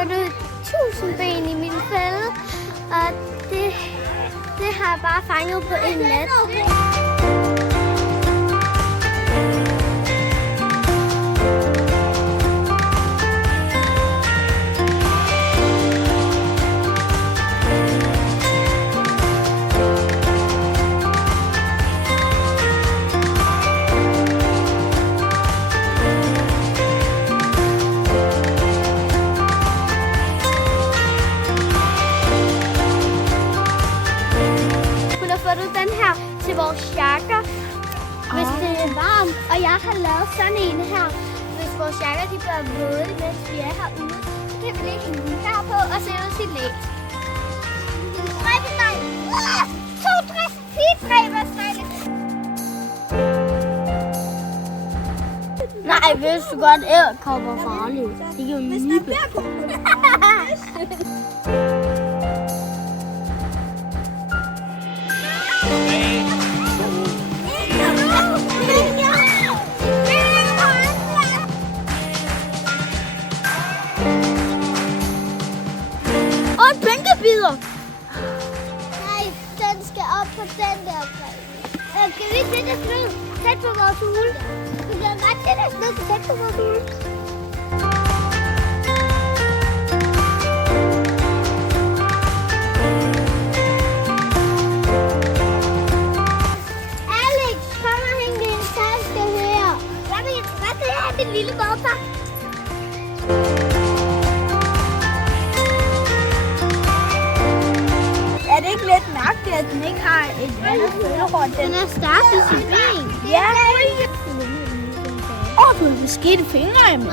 fundet 1000 ben i min fælde, og det har jeg bare fanget på en nat. Den her til vores jakker, hvis det er varmt. Og jeg har lavet sådan en her, hvis vores jakker de bliver våde, mens vi er herude. Så kan vi lægge den her på og se ud til læg. Dræbesteg! 2 dræbesteg! Nej, hvis du godt æderkopper farligt. Det kan jo nippe. Og en bænkebider. Nej, den skal op på den der. Skal vi ikke det der snød tæt på vores hule? Vi kan ret det der snød tæt på vores hule. Alex, kom og hæng din taske her. Hvad det er, det lille morfar? Er det ikke lidt mærkeligt, at den ikke har et andet følehorn? Den er stærk i sin ben. Ja. Du har beskidte fingre, Emma.